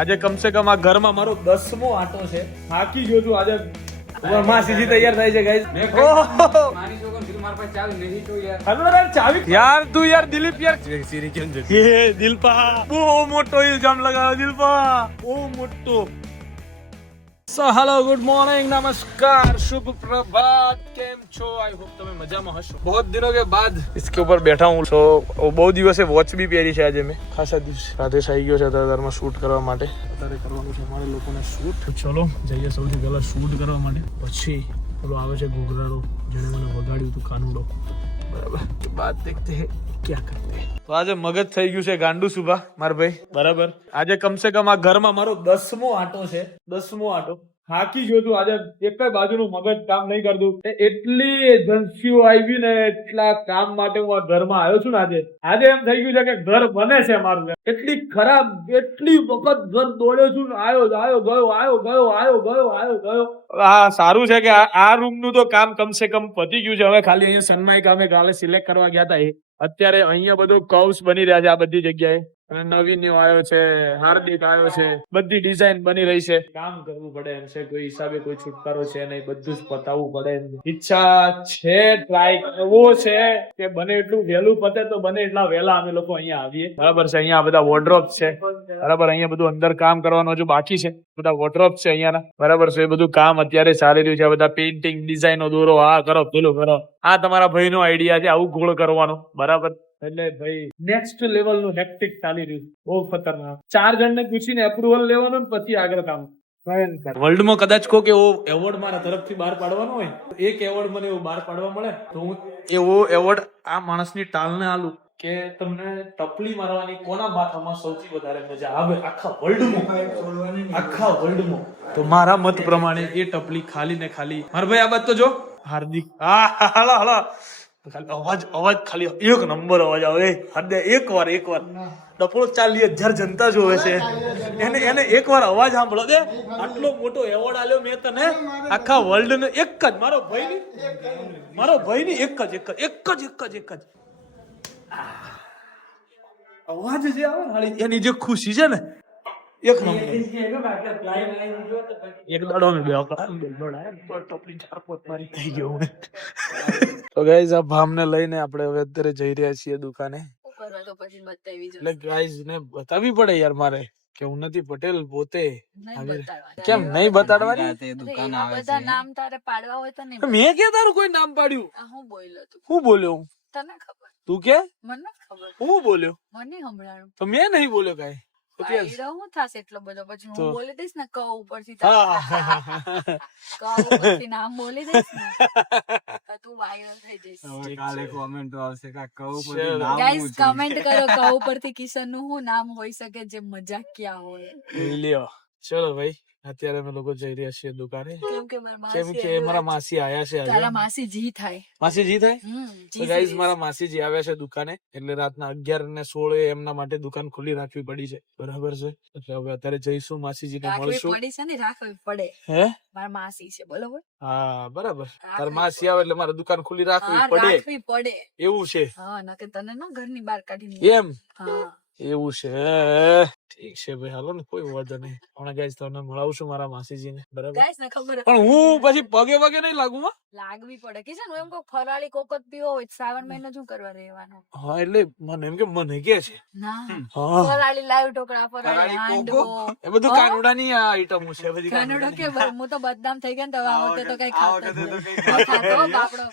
આજે કમ સે કમ આ ઘરમાં મારો 10મો આટો છે. થાકી ગયો છું આજે. માસીજી તૈયાર થાય છે ગાઈસ. મારી છોકરો કીધું મારા પાસે ચાવી નહીં તો યાર. હલો ચાવી યાર તું યાર દિલીપ યાર સીરી કેમ છે એ દિલપા બહુ મોટો ઇલ્ઝામ લગાવ્યો દિલપા બહુ મોટો. સો હેલો ગુડ મોર્નિંગ नमस्कार शुभ प्रभात કેમ છો आई होप તમે મજામાં હશો. बहुत दिनों के बाद इसके ऊपर बैठा हूँ तो બહુ દિવસે વોચ બી પહેરી છે આજે મેં ખાસા દિવસ રાધેશ આવી ગયો છે અત્યારમાં શૂટ કરવા માટે. અત્યારે કરવાનું છે અમારે લોકોને શૂટ. ચલો જઈએ સૌથી પહેલા શૂટ કરવા માટે. પછી પેલો આવે છે ઘોઘરારો જેને મને વગાડ્યું હતું કાનુડો બરાબર. તો બાદ દેખતે હે ક્યાં કરતે હે. તો આજે મગજ થઈ ગયું છે ગાંડુ સુભા મારા ભાઈ બરાબર. આજે કમ સે કમ આ ઘરમાં મારો 10મો આટો છે. 10મો આટો થાકી ગયો છું આજે. એક બાજુનું મગજ કામ નહીં કરતું. એટલી એજન્સીઓ આવી ને એટલા કામ માટે હું આ ઘરમાં આવ્યો છું ને આજે એમ થઈ ગયું છે કે ઘર બને છે મારું. એટલી ખરાબ એટલી વખત ઘર દોડ્યો છું ને આયો. હા સારું છે કે આ રૂમ નું તો કામ કમ સે કમ પતી ગયું છે. હવે ખાલી અહીંયા સનમાઈક અમે કાલે સિલેક્ટ કરવા ગયા હતા. અત્યારે અહીંયા બધું કર્વ્સ બની રહ્યા છે આ બધી જગ્યાએ. અને નવીન આવ્યો છે, હાર્દિક આવ્યો છે, બધી ડિઝાઇન બની રહી છે. કામ કરવું પડે એમ છે, કોઈ હિસાબે કોઈ છુટકારો છે નહીં. બધું જ પતાવવું પડે એમ. ઈચ્છા છે ટ્રાય કરવો છે કે બને એટલું વહેલું પતે તો બને એટલા વહેલા અમે લોકો અહીંયા આવીએ બરાબર છે. અહીંયા બધા વોર્ડરોબ છે બરાબર. અહીંયા બધું અંદર કામ કરવાનું હજુ બાકી છે. બધા વોર્ડરોબ છે અહીંયાના બરાબર છે. એ બધું કામ અત્યારે ચાલી રહ્યું છે. બધા પેઇન્ટિંગ ડિઝાઇનો દોરો આ કરો પેલું કરો. આ તમારા ભાઈનો આઈડિયા છે આવું ગોળ કરવાનો બરાબર. એટલે ભાઈ નેક્સ્ટ લેવલ નું હેક્ટિક ચાલી રહ્યું. બહુ ખતરનાક. 4 જણને પૂછીને એપ્રુવલ લેવાનું ને પછી આગળ કામ. વર્લ્ડ માં કદાચ કોઈ એવો એવોર્ડ મારા તરફથી બહાર પાડવાનો હોય, એક એવોર્ડ મને એવો બહાર પાડવા મળે તો હું એવો એવોર્ડ આ માણસની ટાલને આલું કે તમને ટપલી મારવાની કોના માથામાં સૌથી વધારે મજા આવે આખા વર્લ્ડમાં. તો મારા મત પ્રમાણે એ ટપલી ખાલી ને ખાલી મારા ભાઈ આ બાદ તો જો હાર્દિક હાલો અવાજ ખાલી એક નંબર અવાજ આવે. એક વાર ડપલો 40,000 જનતા જોવે છે એને એક વાર અવાજ સાંભળો દે. આટલો મોટો એવોર્ડ આલ્યો મેં તને આખા વર્લ્ડ ને. એક જ મારો ભાઈ ની એક જ અવાજ જે આવે ને એની જે ખુશી છે ને એક નંબર. એક દાડો મેં ટોપલી 4-5 મારી થઈ ગયો. તો ગાઈઝ આ ભામને લઈને આપણે હવે અત્યારે જઈ રહ્યા છીએ દુકાને. એટલે ગાઈઝ ને બતાવવી પડે યાર મારે કે ઉન્નતિ પટેલ પોતે કેમ નહીં બતાડવાની. દુકાન આવે છે. નામ તારે પાડવા હોય તો નહીં. મેં કે તારું કોઈ નામ પાડ્યું? હું બોલ્યો? તને ખબર? તું કે? મને ખબર. હું બોલ્યો? મને સંભળાયું. તો મેં નહીં બોલ્યો કાઈ. હું થશે એટલો બધો પછી હું બોલી દઈશ ને ક ઉપરથી નામ બોલી દઈશ ને તું વાયરલ થઈ જઈશ. કાલે કોમેન્ટ આવશે કા કહું ગાઈસ કમેન્ટ કરો ક ઉપરથી કિશન નું શું નામ હોઈ શકે જે મજાકિયા હોય. લ્યો ચલો ભાઈ અત્યારે અમે લોકો જઈ રહ્યા છીએ દુકાને. કેમ કે મારા માસી આયા છે. તારા માસી જી થાય. માસી જી થાય. તો ગાઈસ મારા માસીજી આવ્યા છે દુકાને. એટલે રાતના 11 ને 16 એમના માટે દુકાન ખુલ્લી રાખવી પડી છે બરાબર છે. એટલે હવે અત્યારે જઈશું માસીજીને મળશું. પડી છે ને રાખવી પડે. હે મારા માસી છે બરોબર. હા બરાબર. તાર માસી આવે એટલે મારે દુકાન ખુલ્લી રાખવી પડે એવું છે. હા નકે તને ના ઘરની બહાર કાઢી એમ. હા એવું છે. ઠીક છે ભાઈ હાલો ને કોઈ વાંધો નહીં. હમણાં ગાઈસ તમને મળાવશું મારા માસીજીને બરાબર. ગાઈસ ને ખબર પણ હું પછી પગે વગે નહીં લાગુ. લાગવી પડે કે છે ને એમ કો ફરાળી કોકોત પીવો હોય શ્રાવણ મહિનો શું કરવા રહેવાનો. હા એટલે મને એમ કે મને કે છે ના ફરાળી લાઈવ ઢોકળા ફરાળી હાંડવો એ બધું કાનુડાની આઈટમ છે બધી. કાનુડો કે હું તો બદનામ થઈ ગયા ને તો આ વખતે તો કઈ ખાતો બાપડો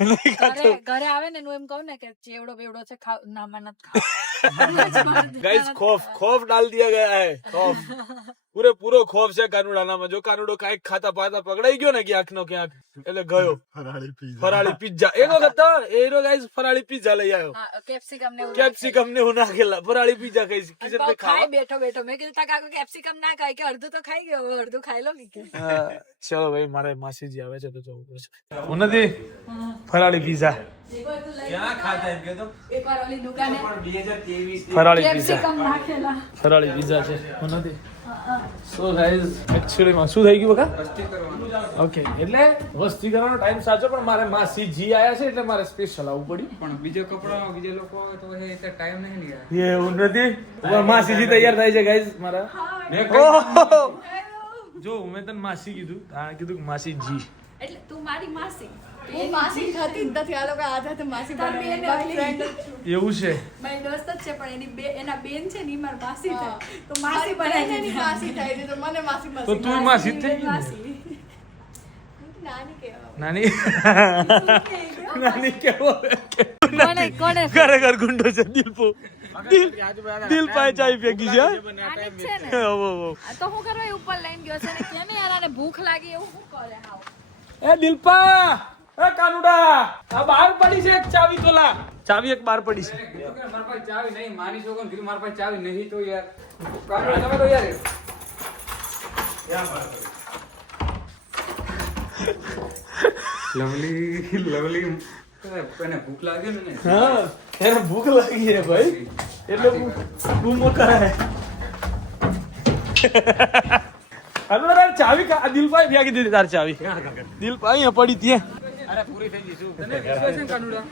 ઘરે આવે ને હું એમ કહું ને કે ચેવડો બેવડો છે ખાવ ના મને ખાવ. ગાઈસ खौफ डाल दिया गया है. खौफ पूरो खौफ છે કાનુડાનામાં. જો કાનુડો કાંઈક ખાતા પાતા પકડાઈ ગયો ને ક્યાંક નો ક્યાંક એટલે ગયો ફરાળી પિઝા. એક વખત એનો ગાઈસ ફરાળી પિઝા લઈ આવ્યો. કેપ્સિકમ ને હું નાખેલા ફરાળી પિઝા ખાઈ કિશન ભાઈ ખાઈ બેઠો મેં કીધું તા કાકો કેપ્સિકમ ના ખાય કે અડધું તો ખાઈ ગયો અડધું ખાઈ લો કે. ચલો ભાઈ મારે માસીજી આવે છે તો જવું પડશે. હું નથી ફરાળી પિઝા ક્યાં ખાતા એમ કે તો એકવાર ઓલી દુકાને 2023 ફરાળી પિઝા કેપ્સિકમ નાખેલા ફરાળી પિઝા છે. હું નથી સો ગાઈઝ એકચ્યુઅલી માં શું થઈ ગયું બકા? વસ્તી કરવાનું. ઓકે એટલે વસ્તી કરવાનો ટાઈમ સાચો પણ મારે માસી જી આયા છે એટલે મારે સ્પેશિયલ આવવું પડ્યું. પણ બીજો કપડા બીજા લોકો આવે તો એ એટલે ટાઈમ નહીં યાર. એવું નથી. માસીજી તૈયાર થાય છે ગાઈઝ મારા. મેં કહ્યું, જો મેં તને માસી કીધું, આ કીધું કે માસી જી. એટલે તું મારી માસી. હું માસી હતી જ નથી, આ લોકો આ સાથે માસી બનાવી. મારી friend જ છું. એવું છે. મારી દોસ્ત જ છે પણ એના બેન છે ને ઈ મારી માસી હા. થાય. તો મારી માસી બહેન બનાવી એની માસી થાય છે, તો મને માસી તો તું માસી જ થઈ ગઈ ને? માસી. નાની કહેવાય. નાની નાની કેવો કોને ખરેખર ગુંડો છે દિલપો. દિલ પાય ચાય ફેંકી છે. આની જ છે ને. હો. આ તો હું કરવા એ ઉપર લઈને ગયો છે ને કેમ યાર આને ભૂખ લાગી એવું શું કરે હાવ. એ દિલપા, એ કાનુડા, આ બહાર પડી છે એક ચાવી તોલા. ચાવી એક બહાર પડી છે. કીધું કે મારા પાસે ચાવી નહીં. માની છોકરો કીધું મારા પાસે ચાવી નહીં તો યાર. કાઢો તમે તો યાર. લવલી એને ભૂખ લાગે ને. હા, એને ભૂખ લાગી છે ભાઈ. એટલે બૂમો કરાય. કાનુડા ચાવી આ દિલપાએ ફેંકી દીધી તાર ચાવી. દિલપા અહીંયા પડી ત્યાં. અરે પૂરી થઈ ગઈ શું? તને વિશ્વાસ છે ને કાનુડા?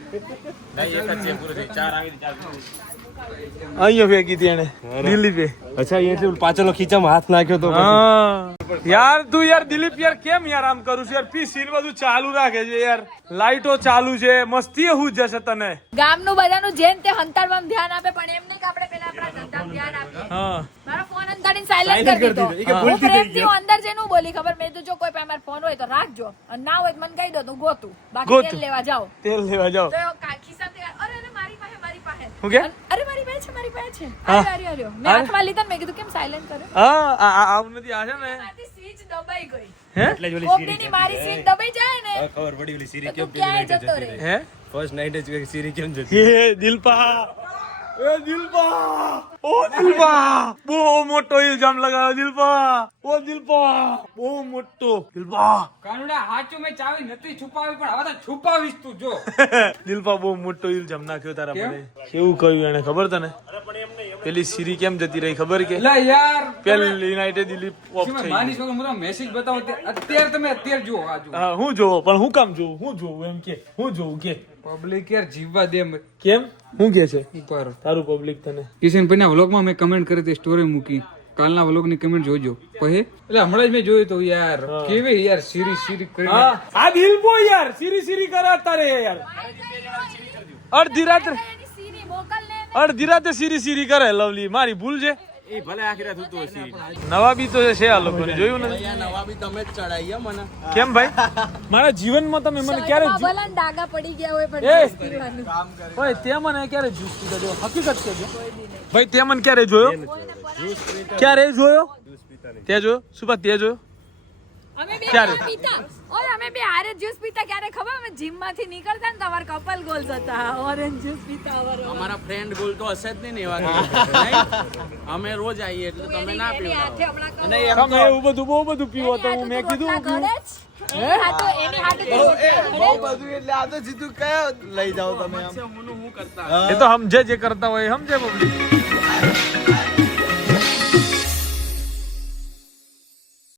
અહીંયા ફેંકી હતી એને દિલીપે. અચ્છા એટલે પાછળનો ખીચામાં હાથ નાખ્યો તો હા. યાર તું યાર દિલીપ યાર કેમ યાર આમ કરું છું યાર? પીસી ને બધું ચાલુ રાખે છે યાર. લાઈટો ચાલુ છે, મસ્તી હું જશે તને. ગામનું બધાનું જેન તે હંતાડવામાં ધ્યાન આપે પણ એમ નહીં કે આપણે પેલા આપણા ધંધામાં ધ્યાન આપીએ. હા. મારો ફોન અંતાડીને સાયલેન્ટ કરી દીધો. હું પ્રેમથી હું અંદર જઈને હું બોલી ખબર મેં કીધું જો કોઈ પાસે મારો ફોન હોય તો રાખજો અને ના હોય તો મને કહી દો તું ગોતું બાકી ગોતું. તેલ લેવા જાઓ તેલ લેવા જાઓ. તો ખિસ્સામાંથી અરે અરે મારી પાસે મારી પાસે શું કે? અરે મારી પાસે છે મારી પાસે છે હા. અરે અરે અરે મેં હાથમાં લીધા ને મેં કીધું કેમ સાયલેન્ટ કર્યો હા આવું નથી. આ છે ને મારી સ્વિચ દબાઈ ગઈ હે કોપડીની મારી સ્વિચ દબાઈ જાય ને ખબર પડી ઓલી સીરી તો તું ક્યાંય જતો રહે હે ફર્સ્ટ નાઈટ જ સીરી કેમ જતી એ દિલપા, એ દિલપા, ઓ દિલપા, બહુ મોટો ઇલ્ઝામ લગાવ્યો દિલપા. ઓ દિલપા, બહુ મોટો દિલપા. કાનુડા હાચું મેં ચાવી નથી છુપાવી પણ હવે તો છુપાવીશ તું જો. દિલપા બહુ મોટો ઇલ્ઝામ નાખ્યો તારા કેમ? મને. કેવું કહ્યું એને ખબર તને? પેલી સીરી કેમ જતી રહી ખબર કે? લા યાર પેલી નાઈટે દિલીપ ઓફ તમે થઈ માની ગયો. છોકરો મને મેસેજ બતાવો અત્યારે તમે અત્યારે જુઓ આ જુઓ. હા હું જોવો પણ હું કામ જોવું? હું જોવું એમ કે હું જોવું કે પબ્લિક યાર જીવવા દે એમ કેમ? હું કે છે ઉપર. તારું પબ્લિક તને? કિશનભાઈના વ્લોગમાં મેં કમેન્ટ કરી હતી, સ્ટોરી મૂકી. કાલના વ્લોગની કમેન્ટ જોજો. પછી એટલે હમણાં જ મેં જોયું તો યાર કેવી યાર સીરી કરી. હા આ દિલપો યાર સીરી સીરી કરે તારે યાર. અડધી રાત્રે એની સીરી મોકલ ને અડધી રાતે સીરી સીરી કરે. લવલી મારી ભૂલ છે. એ ભલે આખી રાત ઉતો સીરી નવા બી તો છે આ લોકોને જોયું ને? નવા બી તમે જ ચડાઈ મને કેમ ભાઈ? મારા જીવનમાં તમે મને ક્યારે શરીરમાં ભલે ને ડાઘા પડી ગયા હોય પણ એ! જ્યુસ પીવાનું. ભાઈ તે મને ક્યારે જ્યુસ પીતા જોયો? હકીકત કહેજો ભાઈ. તે મને ક્યારે જોયો? ક્યારે જોયો? તે જોયો? શું વાત તે જોયો? અમે બે ક્યારે? હારે પીતા. ઓય અમે બે હારે જ્યુસ પીતા ક્યારે ખબર? અમે જીમ માંથી નીકળતા ને તમાર કપલ ગોલ્સ હતા. ઓરેન્જ જ્યુસ પીતા અમારા ફ્રેન્ડ ગોલ તો હશે જ નહીં ને એવા અમે રોજ આવીએ એટલે તમે ના એની હાથે હમણાં કરો. તમે એવું બધું બહુ બધું પીવો તો હું મેં કીધું રોટલા ઘરે જ. એની હાથે તો રોટલા ઘરે જ. એટલે આ તો સીધું કયા લઈ જાઓ તમે એ તો સમજે જે કરતા હોય સમજે પબ્લિક.